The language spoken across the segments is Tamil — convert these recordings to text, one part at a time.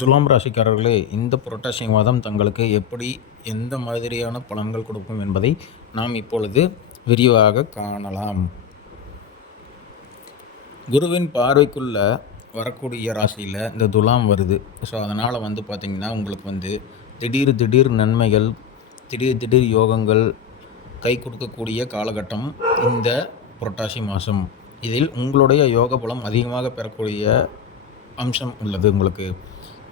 துலாம் ராசிக்காரர்களே, இந்த புரட்டாசி மாதம் தங்களுக்கு எப்படி எந்த மாதிரியான பலன்கள் கொடுக்கும் என்பதை நாம் இப்பொழுது விரிவாக காணலாம். குருவின் பார்வைக்குள்ள வரக்கூடிய ராசியில் இந்த துலாம் வருது. ஸோ அதனால் பார்த்திங்கன்னா உங்களுக்கு திடீர் நன்மைகள், திடீர் யோகங்கள் கை கொடுக்கக்கூடிய காலகட்டம் இந்த புரட்டாசி மாதம். இதில் உங்களுடைய யோக பலம் அதிகமாக பெறக்கூடிய அம்சம் உள்ளது உங்களுக்கு.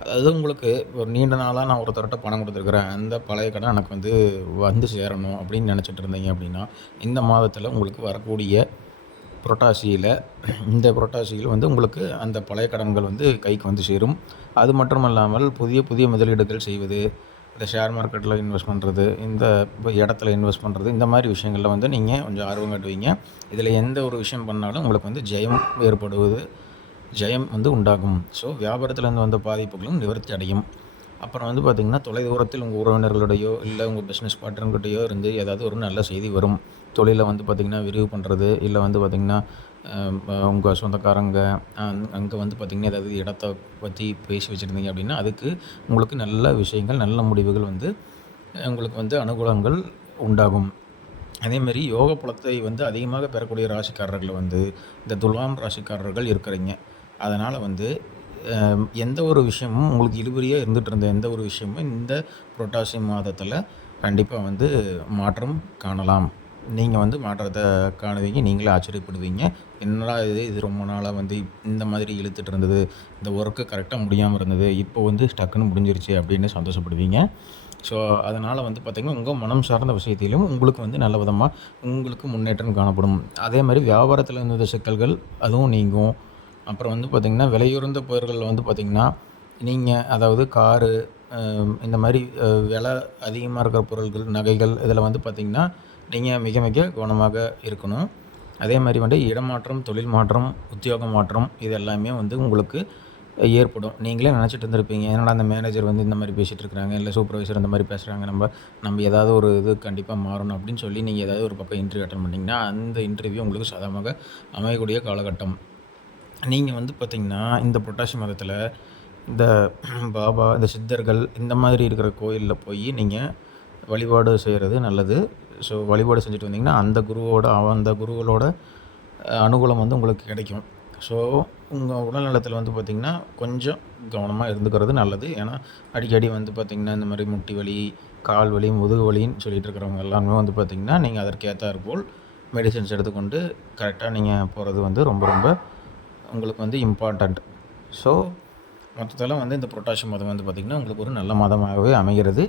அதாவது உங்களுக்கு ஒரு நீண்ட நாளாக நான் ஒருத்தர்கிட்ட பணம் கொடுத்துருக்குறேன், அந்த பழைய கடன் எனக்கு வந்து சேரணும் அப்படின்னு நினச்சிட்டு இருந்தீங்க அப்படின்னா, இந்த மாதத்தில் உங்களுக்கு வரக்கூடிய இந்த புரட்டாசியில் உங்களுக்கு அந்த பழைய கடன்கள் கைக்கு சேரும். அது மட்டும் இல்லாமல் புதிய முதலீடுகள் செய்வது, இந்த ஷேர் மார்க்கெட்டில் இன்வெஸ்ட் பண்ணுறது, இந்த இடத்துல இன்வெஸ்ட் பண்ணுறது, இந்த மாதிரி விஷயங்களில் நீங்கள் கொஞ்சம் ஆர்வம் காட்டுவீங்க. இதில் எந்த ஒரு விஷயம் பண்ணாலும் உங்களுக்கு ஜெயம் ஏற்படுவது ஜெயம் உண்டாகும். ஸோ வியாபாரத்திலேருந்து வந்த பாதிப்புகளும் நிவர்த்தி அடையும். அப்புறம் பார்த்திங்கன்னா தொலைதூரத்தில் உங்கள் உறவினர்களுடையோ இல்லை உங்கள் பிஸ்னஸ் பார்ட்னர்கிட்டையோ இருந்து ஏதாவது ஒரு நல்ல செய்தி வரும். தொழிலை பார்த்திங்கன்னா விரிவு பண்ணுறது, இல்லை பார்த்திங்கன்னா உங்கள் சொந்தக்காரங்க அங்கே பார்த்திங்கன்னா ஏதாவது இடத்த பற்றி பேசி வச்சுருந்தீங்க அப்படின்னா அதுக்கு உங்களுக்கு நல்ல விஷயங்கள், நல்ல முடிவுகள் உங்களுக்கு அனுகூலங்கள் உண்டாகும். அதேமாரி யோக பலத்தை அதிகமாக பெறக்கூடிய ராசிக்காரர்கள் இந்த துலாம் ராசிக்காரர்கள் இருக்கிறீங்க. அதனால் எந்த ஒரு விஷயமும் உங்களுக்கு இழுபறியாக இருந்துகிட்டு இருந்த எந்த ஒரு விஷயமும் இந்த புரட்டாசி மாதத்தில் கண்டிப்பாக மாற்றம் காணலாம். நீங்கள் மாற்றத்தை காணுவீங்க. நீங்களே ஆச்சரியப்படுவீங்க. என்னடா இது ரொம்ப நாளாக இந்த மாதிரி இழுத்துட்டு இருந்தது, இந்த ஒர்க்கு கரெக்டாக முடியாமல் இருந்தது, இப்போ டக்குன்னு முடிஞ்சிருச்சு அப்படின்னு சந்தோஷப்படுவீங்க. ஸோ அதனால் பார்த்திங்கன்னா உங்கள் மனம் சார்ந்த விஷயத்திலும் உங்களுக்கு நல்ல விதமாக உங்களுக்கு முன்னேற்றம் காணப்படும். அதே மாதிரி வியாபாரத்தில் இருந்த சிக்கல்கள் அதுவும் நீங்கும். அப்புறம் பார்த்திங்கன்னா விலையுறந்த பொருட்கள் பார்த்திங்கன்னா நீங்கள் அதாவது காரு இந்த மாதிரி விலை அதிகமாக இருக்கிற பொருட்கள், நகைகள் இதில் பார்த்திங்கன்னா நீங்கள் மிக மிக கவனமாக இருக்கணும். அதே மாதிரி இடமாற்றம், தொழில் மாற்றம், உத்தியோக மாற்றம் இது எல்லாமே உங்களுக்கு ஏற்படும். நீங்களே நினச்சிட்டு இருந்திருப்பீங்க, என்னடா அந்த மேனேஜர் இந்த மாதிரி பேசிகிட்டு இருக்கிறாங்க, இல்லை சூப்பர்வைசர் இந்த மாதிரி பேசுகிறாங்க, நம்ம ஏதாவது ஒரு இது கண்டிப்பாக மாறணும் அப்படின்னு சொல்லி நீங்கள் ஏதாவது ஒரு பக்கம் இன்டர்வியூ அட்டன் பண்ணிங்கன்னா அந்த இன்டர்வியூ உங்களுக்கு சாதகமாக அமையக்கூடிய காலகட்டம். நீங்கள் பார்த்திங்கன்னா இந்த புரட்டாசி மாதத்தில் இந்த பாபா, இந்த சித்தர்கள் இந்த மாதிரி இருக்கிற கோயிலில் போய் நீங்கள் வழிபாடு செய்கிறது நல்லது. ஸோ வழிபாடு செஞ்சுட்டு வந்தீங்கன்னா அந்த குருக்களோட அனுகூலம் உங்களுக்கு கிடைக்கும். ஸோ உங்கள் உடல்நலத்தில் பார்த்திங்கன்னா கொஞ்சம் கவனமாக இருந்துக்கிறது நல்லது. ஏன்னா அடிக்கடி பார்த்திங்கன்னா இந்த மாதிரி முட்டி வலி, கால் வலி, முதுகு வலின்னு சொல்லிட்டு இருக்கிறவங்க எல்லாருமே பார்த்திங்கன்னா நீங்கள் அதற்கேற்றாற்போல் மெடிசன்ஸ் எடுத்துக்கொண்டு கரெக்டாக நீங்கள் போகிறது ரொம்ப ரொம்ப உங்களுக்கு இம்பார்ட்டண்ட். ஸோ மொத்தத்தில் இந்த புரட்டாசி மாதம் பார்த்திங்கன்னா உங்களுக்கு ஒரு நல்ல மாதமாகவே அமைகிறது.